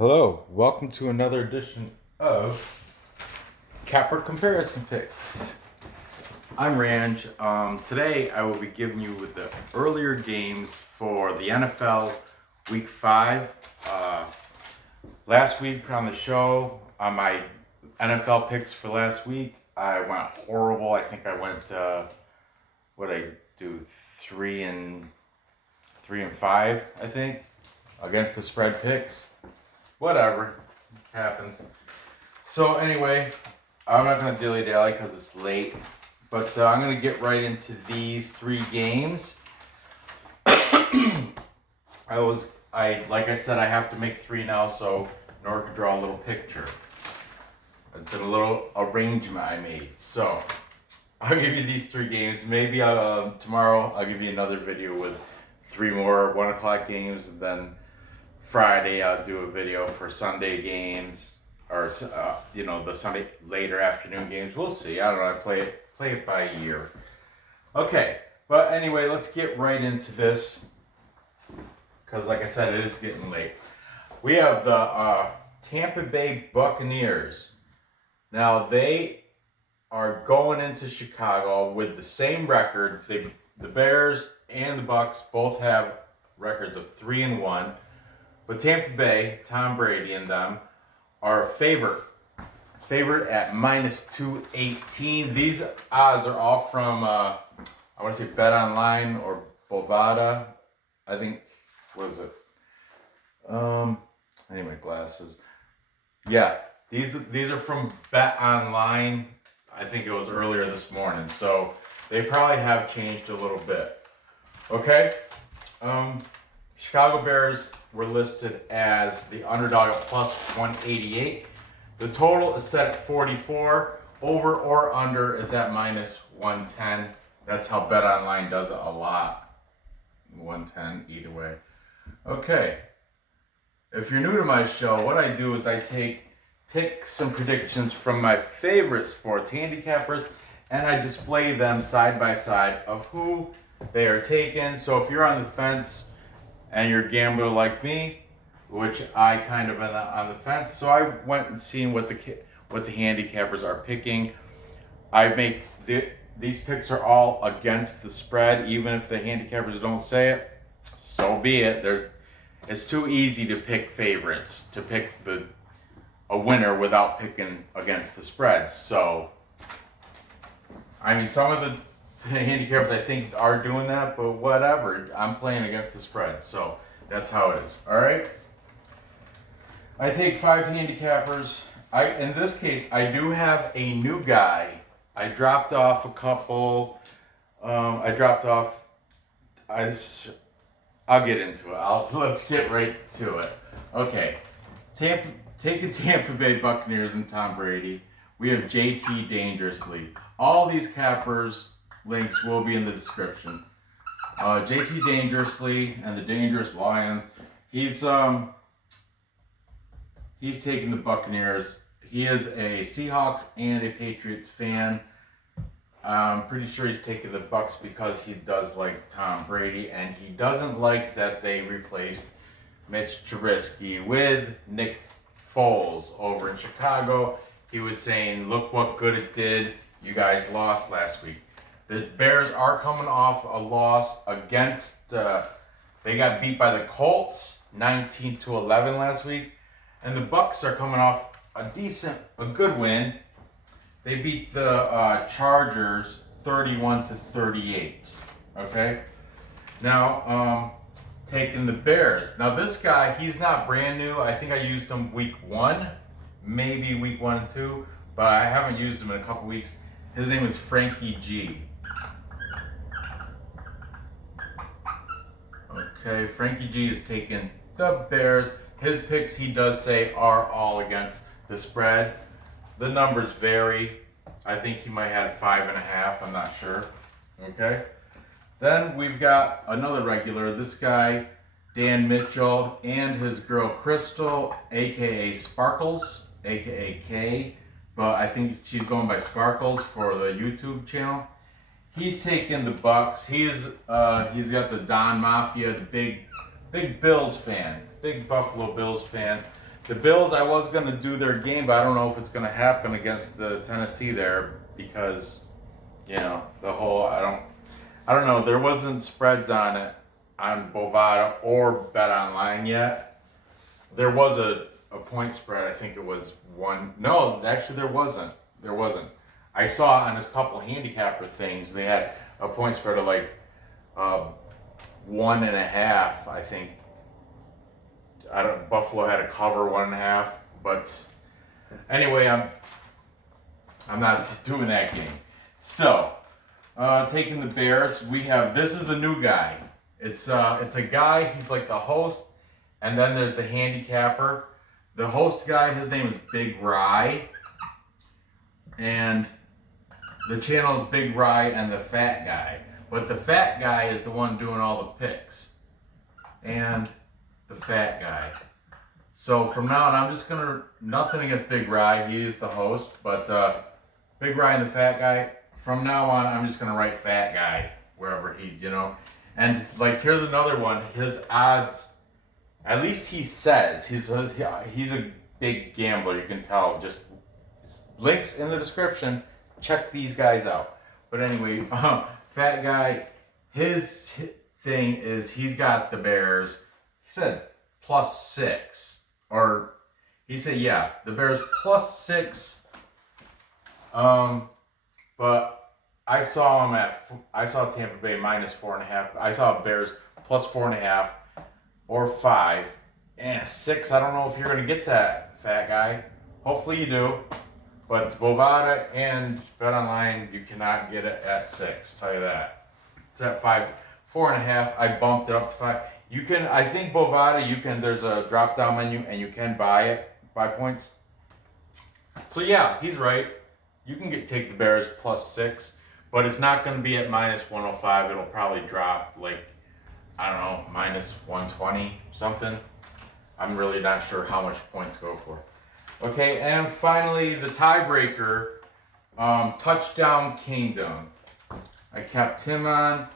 Hello, welcome to another edition of Capper Comparison Picks. I'm Ranj. Today I will be giving you with the earlier games for the NFL Week 5. Last week on the show, on my NFL picks for last week, I went horrible. I think I went, what I do, 3 and 5, I think, against the spread picks. Whatever, happens. So anyway, I'm not going to dilly-dally because it's late, but I'm going to get right into these 3 games. Like I said, I have to make 3 now, so in order to draw a little picture. It's a little arrangement I made. So I'll give you these 3 games. Maybe tomorrow I'll give you another video with 3 more 1 o'clock games, and then Friday I'll do a video for Sunday games, or the Sunday later afternoon games. We'll see. I don't know. I play it by year. Okay, but anyway, let's get right into this because, like I said, it is getting late. We have the Tampa Bay Buccaneers. Now they are going into Chicago with the same record. The Bears and the Bucs both have records of 3-1. But Tampa Bay, Tom Brady and them, are favorite at -218. These odds are all from, I want to say Bet Online or Bovada. I think, what is it? I need my glasses. Yeah, these are from Bet Online. I think it was earlier this morning. So they probably have changed a little bit. Okay? Chicago Bears were listed as the underdog at +188. The total is set at 44. Over or under is at -110. That's how BetOnline does it a lot. 110 either way. Okay. If you're new to my show, what I do is I take picks and predictions from my favorite sports handicappers and I display them side by side of who they are taking. So if you're on the fence and you're a gambler like me, which I kind of am on the fence, so I went and seen what the handicappers are picking. I make these picks are all against the spread, even if the handicappers don't say it. So be it. It's too easy to pick favorites, to pick a winner without picking against the spread. So, I mean, some of the handicappers I think are doing that, but whatever. I'm playing against the spread, so that's how it is. All right. I take 5 handicappers. In this case, I do have a new guy. I dropped off a couple. I'll get into it. Let's get right to it. Okay. Taking Tampa Bay Buccaneers and Tom Brady. We have JT Dangerously. All these cappers links will be in the description. JT Dangerously and the Dangerous Lions. He's taking the Buccaneers. He is a Seahawks and a Patriots fan. I'm pretty sure he's taking the Bucs because he does like Tom Brady, and he doesn't like that they replaced Mitch Trubisky with Nick Foles over in Chicago. He was saying, "Look what good it did. You guys lost last week." The Bears are coming off a loss against, they got beat by the Colts 19-11 last week. And the Bucs are coming off a good win. They beat the Chargers 31-38. Okay? Now, taking the Bears. Now this guy, he's not brand new. I think I used him week 1, maybe week 1 and 2, but I haven't used him in a couple weeks. His name is Frankie G. Okay, Frankie G is taking the Bears. His picks, he does say, are all against the spread. The numbers vary. I think he might have 5.5. I'm not sure. Okay. Then we've got another regular. This guy, Dan Mitchell, and his girl Crystal, a.k.a. Sparkles, a.k.a. Kay. But I think she's going by Sparkles for the YouTube channel. He's taking the Bucs. He's got the Don Mafia, the big Bills fan, big Buffalo Bills fan. The Bills, I was going to do their game, but I don't know if it's going to happen against the Tennessee there because, the whole, I don't know. There wasn't spreads on it on Bovada or Bet Online yet. There was a point spread. I think it was one. No, actually there wasn't. There wasn't. I saw on a couple handicapper things they had a point spread of like 1.5. I think. Buffalo had a cover 1.5, but anyway, I'm not doing that game. So. Taking the Bears, this is the new guy. It's a guy, he's like the host, and then there's the handicapper. The host guy, his name is Big Rye, and the channel is Big Rye and the Fat Guy. But the Fat Guy is the one doing all the picks, and the Fat Guy. So from now on, I'm just nothing against Big Rye, he is the host, but Big Rye and the Fat Guy, from now on, I'm just going to write Fat Guy wherever And, like, here's another one. His odds, at least he says, he's a big gambler. You can tell. Just links in the description. Check these guys out. But anyway, Fat Guy, his thing is he's got the Bears. He said +6. Or he said, yeah, the Bears +6. But I saw Tampa Bay -4.5. I saw Bears +4.5 or 5 and 6. I don't know if you're going to get that, Fat Guy. Hopefully you do. But Bovada and Bet Online, you cannot get it at 6. Tell you that. It's at 4.5. I bumped it up to 5. You can. I think Bovada. There's a drop down menu and you can buy points. So yeah, he's right. You can take the Bears +6, but it's not going to be at -105. It'll probably drop like, I don't know, -120 something. I'm really not sure how much points go for. Okay, and finally the tiebreaker, Touchdown Kingdom. I kept him on.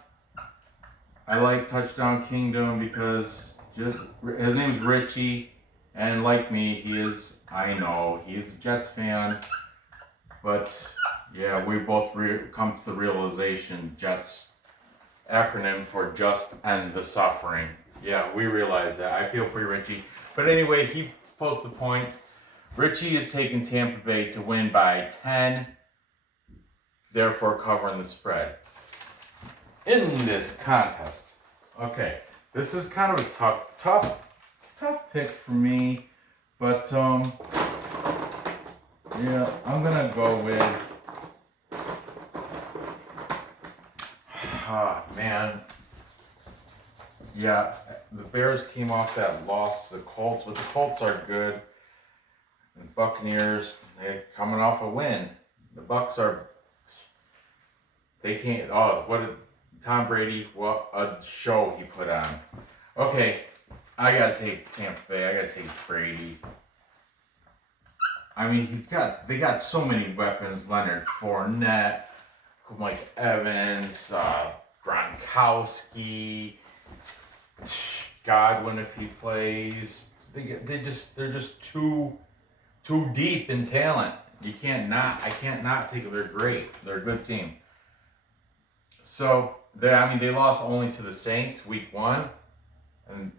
I like Touchdown Kingdom because his name's Richie, and like me, he's a Jets fan. But, yeah, we both come to the realization Jets acronym for Just End the Suffering. Yeah, we realize that. I feel for you, Richie. But anyway, he posted the points. Richie is taking Tampa Bay to win by 10, therefore covering the spread in this contest. Okay, this is kind of a tough pick for me, but yeah, I'm gonna go with. Man. Yeah, the Bears came off that loss to the Colts, but the Colts are good. And the Buccaneers, they're coming off a win. The Bucs are. They can't. Oh, what did Tom Brady? What a show he put on. Okay, I gotta take Tampa Bay. I gotta take Brady. I mean, they got so many weapons. Leonard Fournette, Mike Evans, Gronkowski, Godwin if he plays. They're just too deep in talent. I can't not take it. They're great. They're a good team. So they lost only to the Saints week 1, and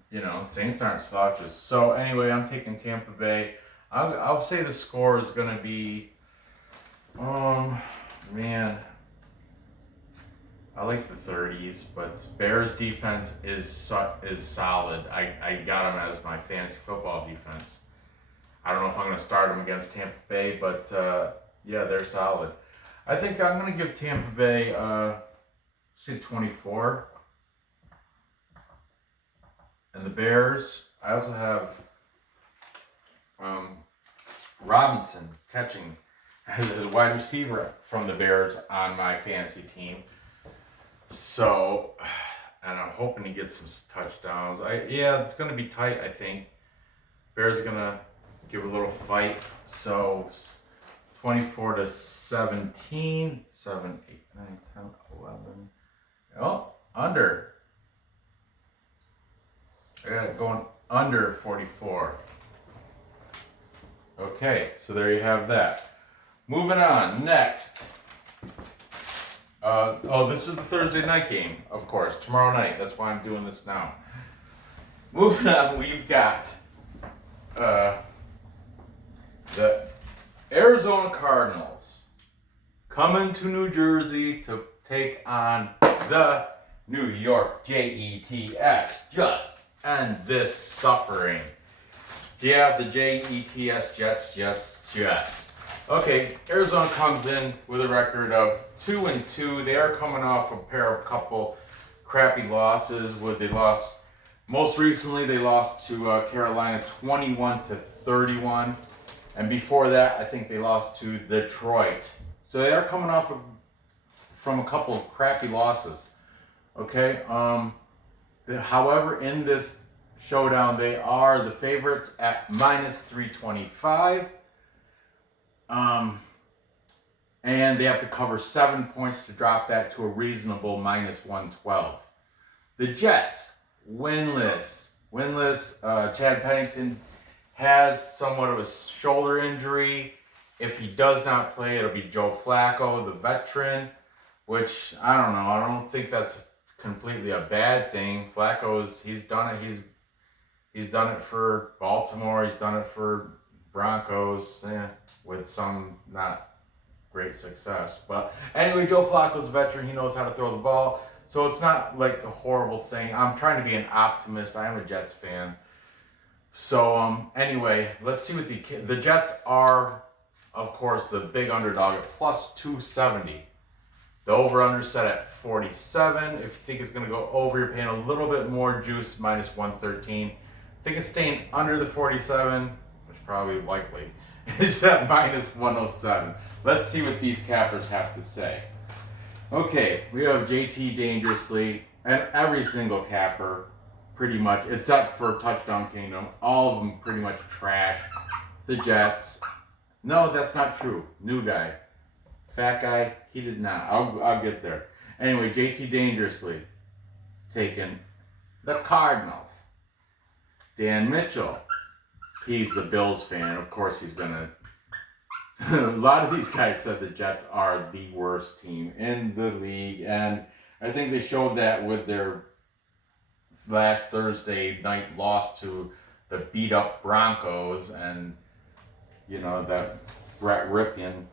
Saints aren't slouches. So anyway, I'm taking Tampa Bay. I'll say the score is going to be, man, I like the 30s, but Bears defense is solid. I got them as my fantasy football defense. I don't know if I'm going to start them against Tampa Bay, but yeah, they're solid. I think I'm going to give Tampa Bay, say 24. And the Bears, I also have Robinson catching as a wide receiver from the Bears on my fantasy team. So, and I'm hoping he gets some touchdowns. It's going to be tight, I think. Bears are going to give a little fight. So, 24-17, 7, 8, 9, 10, 11. Oh, under. I got it going under 44. Okay, so there you have that. Moving on, next. This is the Thursday night game, of course, tomorrow night. That's why I'm doing this now. Moving on, we've got the Arizona Cardinals coming to New Jersey to take on the New York Jets. Just end this suffering. Yeah, the Jets, Jets. Okay, Arizona comes in with a record of 2-2. They are coming off a couple crappy losses. Most recently they lost to Carolina 21-31, and before that I think they lost to Detroit. So they are coming off from a couple of crappy losses. Okay. However, in this showdown, they are the favorites at -325. And they have to cover 7 points to drop that to a reasonable -112. The Jets, winless. Chad Pennington has somewhat of a shoulder injury. If he does not play, it'll be Joe Flacco, the veteran, which I don't know. I don't think that's completely a bad thing. He's done it. He's done it for Baltimore. He's done it for Broncos, with some not great success. But anyway, Joe Flacco's a veteran. He knows how to throw the ball. So it's not like a horrible thing. I'm trying to be an optimist. I am a Jets fan. So anyway, let's see what the Jets are, of course, the big underdog at +270. The over-under set at 47. If you think it's going to go over, you're paying a little bit more juice, -113. I think it's staying under the 47, which is probably likely, is at -107. Let's see what these cappers have to say. Okay, we have JT Dangerously, and every single capper, pretty much, except for Touchdown Kingdom, all of them pretty much trash the Jets. No, that's not true. New guy. Fat guy, he did not. I'll get there. Anyway, JT Dangerously taking the Cardinals. Dan Mitchell, he's the Bills fan. Of course he's gonna. A lot of these guys said the Jets are the worst team in the league, and I think they showed that with their last Thursday night loss to the beat up Broncos, and that Brett Ripien.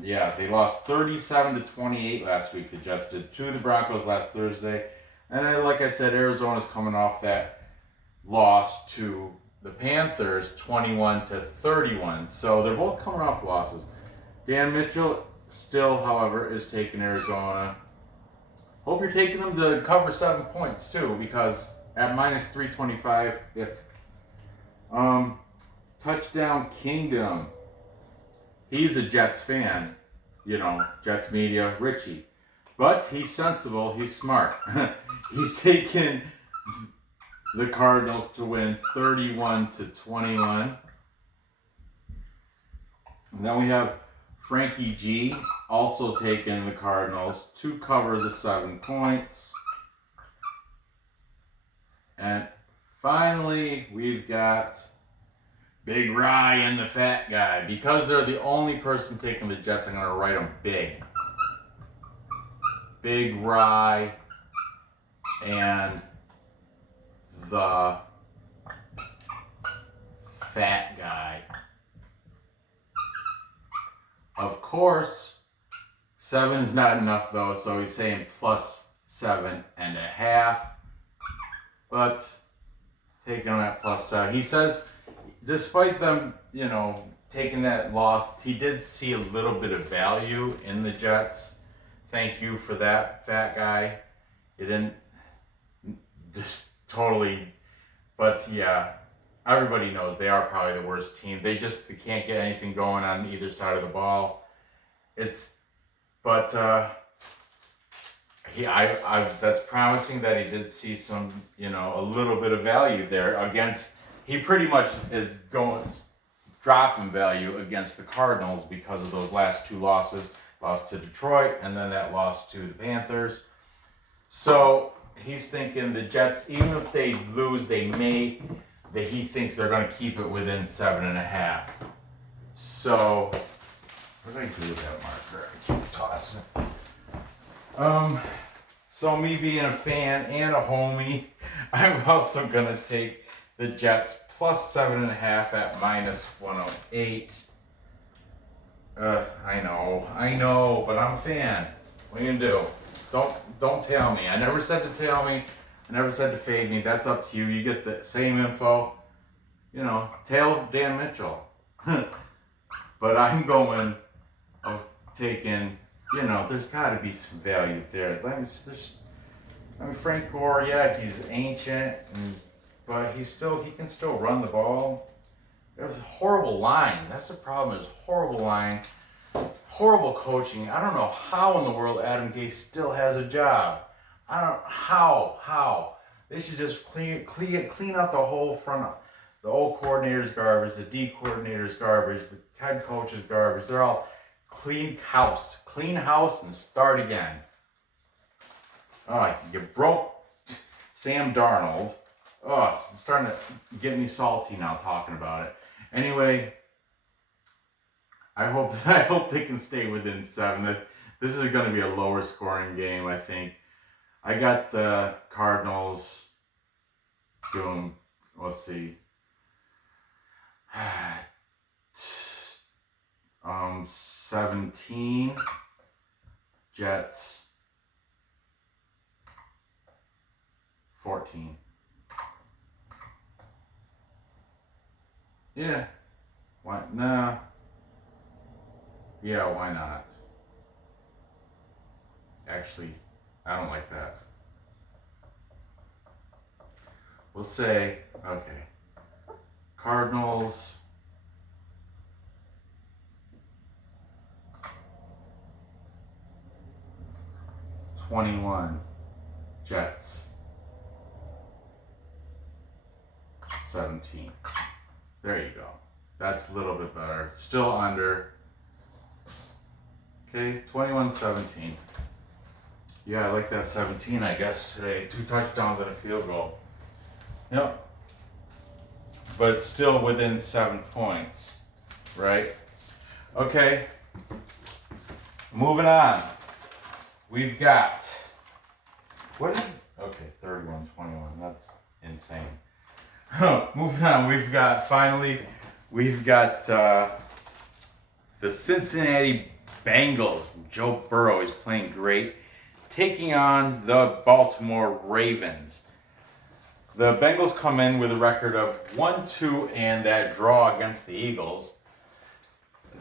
Yeah, they lost 37-28 last week. The Jets did to the Broncos last Thursday, and like I said, Arizona's coming off that loss to the Panthers 21-31. So they're both coming off losses. Dan Mitchell still, however, is taking Arizona. Hope you're taking them to cover 7 points too, because at -325, Touchdown Kingdom. He's a Jets fan, Jets media, Richie. But he's sensible, he's smart. He's taken the Cardinals to win 31-21. And then we have Frankie G also taking the Cardinals to cover the 7 points. And finally, we've got Big Rye and the Fat Guy. Because they're the only person taking the Jets, I'm going to write them big. Big Rye and the Fat Guy. Of course, 7's not enough though, so he's saying +7.5. But taking him at +7. He says, despite them, taking that loss, he did see a little bit of value in the Jets. Thank you for that, Fat Guy. It didn't just totally, but yeah, everybody knows they are probably the worst team. They can't get anything going on either side of the ball. That's promising that he did see some, a little bit of value there against. He pretty much is dropping value against the Cardinals because of those last 2 losses. Lost to Detroit, and then that loss to the Panthers. So he's thinking the Jets, even if they lose, they may that he thinks they're going to keep it within 7.5. So, what did I do with that marker? I keep tossing it. So me being a fan and a homie, I'm also going to take the Jets plus 7.5 at minus 108. I know, but I'm a fan. What are you gonna do? Don't tail me. I never said to tail me. I never said to fade me. That's up to you. You get the same info. You know, tail Dan Mitchell. But I'm going of taking. You know, there's got to be some value there. Frank Gore, yeah, he's ancient, but he can still run the ball. There's a horrible line. That's the problem. Is horrible line, horrible coaching. I don't know how in the world Adam Gase still has a job. I don't how. They should just clean up the whole front. The O coordinator's garbage, the D coordinator's garbage, the head coach's garbage. They're all clean house, and start again. Oh, you broke Sam Darnold. Oh, it's starting to get me salty now talking about it. Anyway, I hope they can stay within 7. This is going to be a lower scoring game, I think. I got the Cardinals doing, let's see, 17, Jets 14. Yeah. Why? Nah. Yeah, why not? Actually, I don't like that. We'll say, okay, Cardinals 21, Jets 17. There you go. That's a little bit better. Still under. Okay, 21-17. Yeah, I like that 17, I guess, today. 2 touchdowns and a field goal. Yep. But it's still within 7 points, right? Okay. Moving on. We've got, okay, 31-21. That's insane. Moving on, we've got the Cincinnati Bengals. Joe Burrow is playing great, taking on the Baltimore Ravens. The Bengals come in with a record of 1-2 and that draw against the Eagles.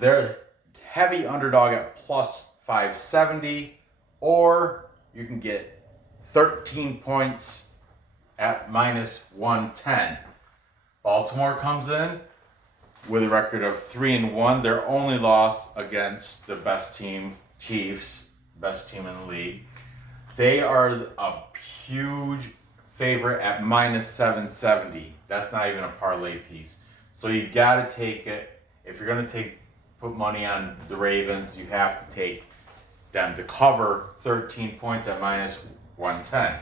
They're heavy underdog at plus 570, or you can get 13 points at minus 110. Baltimore comes in with a record of 3-1. They're only lost against the best team, Chiefs, best team in the league. They are a huge favorite at minus 770. That's not even a parlay piece. So you got to take it. If you're going to put money on the Ravens, you have to take them to cover 13 points at minus 110.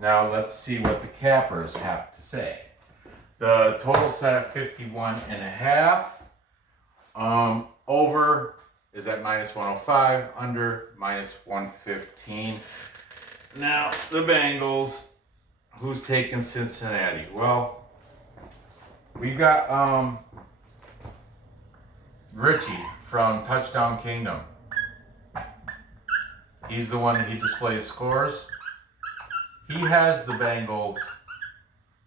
Now let's see what the cappers have to say. The total set at 51.5. Over is at minus 105. Under minus 115. Now the Bengals. Who's taking Cincinnati? Well, we've got Richie from Touchdown Kingdom. He's the one he displays scores. He has the Bengals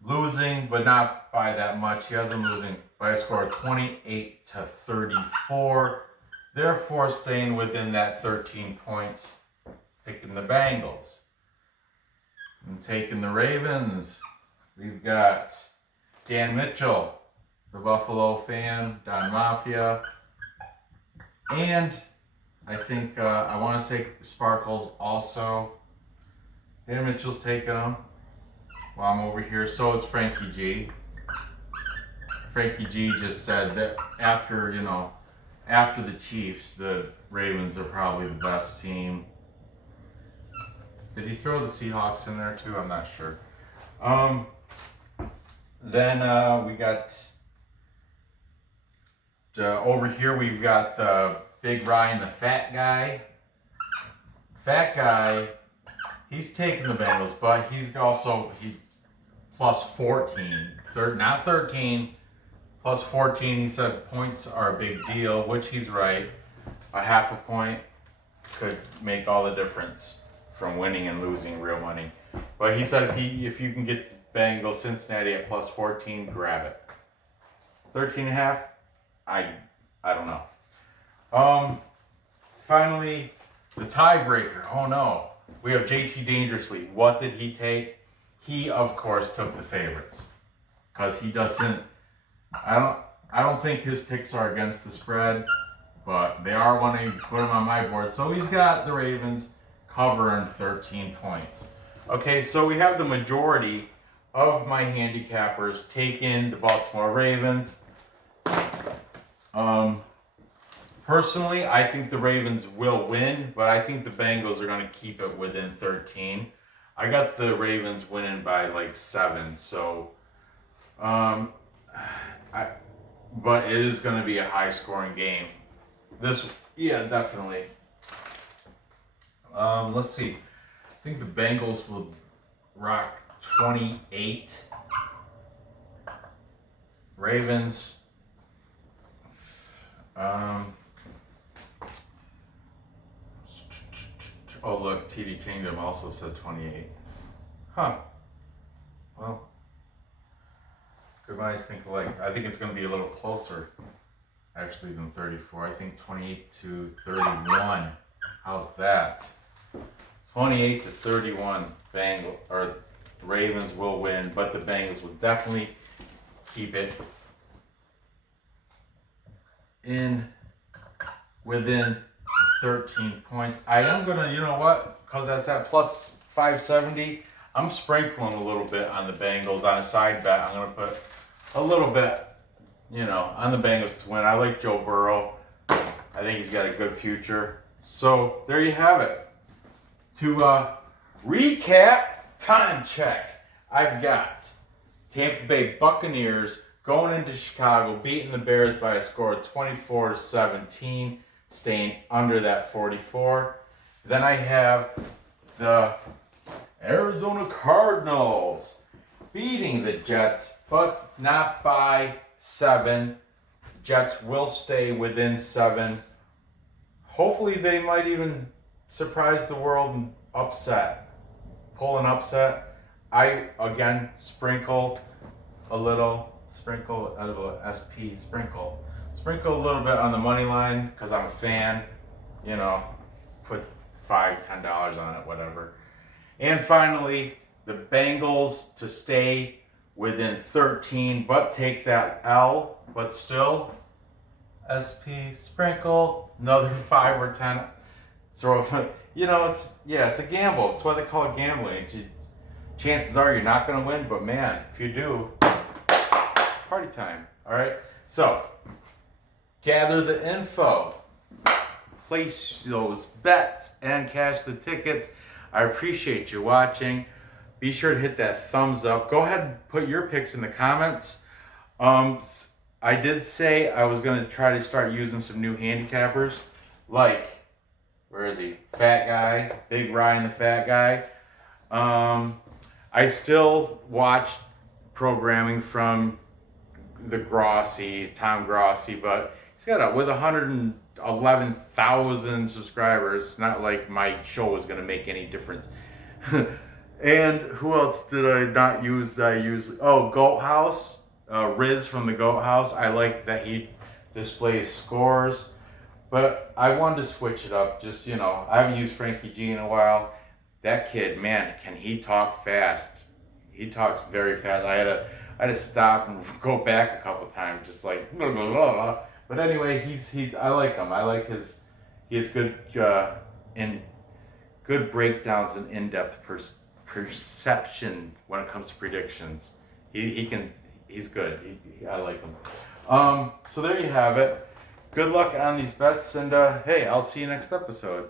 losing, but not by that much. He has them losing by a score of 28-34. Therefore, staying within that 13 points, picking the Bengals. And taking the Ravens, we've got Dan Mitchell, the Buffalo fan, Don Mafia, and I think I want to say Sparkles also. Dan Mitchell's taking them while I'm over here. So is Frankie G. Frankie G just said that after the Chiefs, the Ravens are probably the best team. Did he throw the Seahawks in there too? I'm not sure. Then we got over here. We've got Big Ryan, the fat guy. Fat guy. He's taking the Bengals, but he's also plus 14. Not 13. Plus 14. He said points are a big deal, which he's right. A half a point could make all the difference from winning and losing real money. But he said if you can get Bengals Cincinnati at plus 14, grab it. 13.5, I don't know. Finally, the tiebreaker. Oh no, we have JT Dangerously. What did he take? He of course took the favorites because he doesn't. I don't think his picks are against the spread, but they are when I put them on my board. So he's got the Ravens covering 13 points. Okay, so we have the majority of my handicappers taking the Baltimore Ravens. Personally, I think the Ravens will win, but I think the Bengals are going to keep it within 13. I got the Ravens winning by like 7, so but it is going to be a high-scoring game. Yeah, definitely. Let's see. I think the Bengals will rock 28. Ravens. Oh look, TD Kingdom also said 28. Huh. Well, good minds think alike. I think it's going to be a little closer, actually, than 34. I think 28 to 31. How's that? 28 to 31. The Ravens will win, but the Bengals will definitely keep it within 13 points. I am gonna, you know what? Because that's at plus 570. I'm sprinkling a little bit on the Bengals on a side bet. I'm gonna put a little bit, on the Bengals to win. I like Joe Burrow. I think he's got a good future. So there you have it. To recap, time check. I've got Tampa Bay Buccaneers going into Chicago, beating the Bears by a score of 24-17, staying under that 44. Then I have the Arizona Cardinals beating the Jets, but not by 7. Jets will stay within 7. Hopefully they might even surprise the world and pull an upset. I, again, sprinkle a little SP, sprinkle a little bit on the money line because I'm a fan, put $5-10 on it, whatever. And finally, the Bengals to stay within 13, but take that L, but still SP, sprinkle another 5 or 10. Throw it, it's a gamble. That's why they call it gambling. Chances are you're not going to win, but man, if you do, party time. All right. So gather the info, place those bets, and cash the tickets. I appreciate you watching. Be sure to hit that thumbs up. Go ahead and put your picks in the comments. I did say I was going to try to start using some new handicappers, like, where is he? Fat guy, Big Ryan, the fat guy. I still watch programming from the Grossies, Tom Grossi, but he's got with 111,000 subscribers. It's not like my show is going to make any difference. And who else did I not use that I usually? Oh, Goat House, Riz from the Goat House. I like that he displays scores, but I wanted to switch it up. Just, I haven't used Frankie G in a while. That kid, man, can he talk fast? He talks very fast. I had to stop and go back a couple times, just like blah, blah, blah. But anyway, I like him. I like he has good good breakdowns and in-depth perception when it comes to predictions. He's good. I like him. So there you have it. Good luck on these bets, and hey, I'll see you next episode.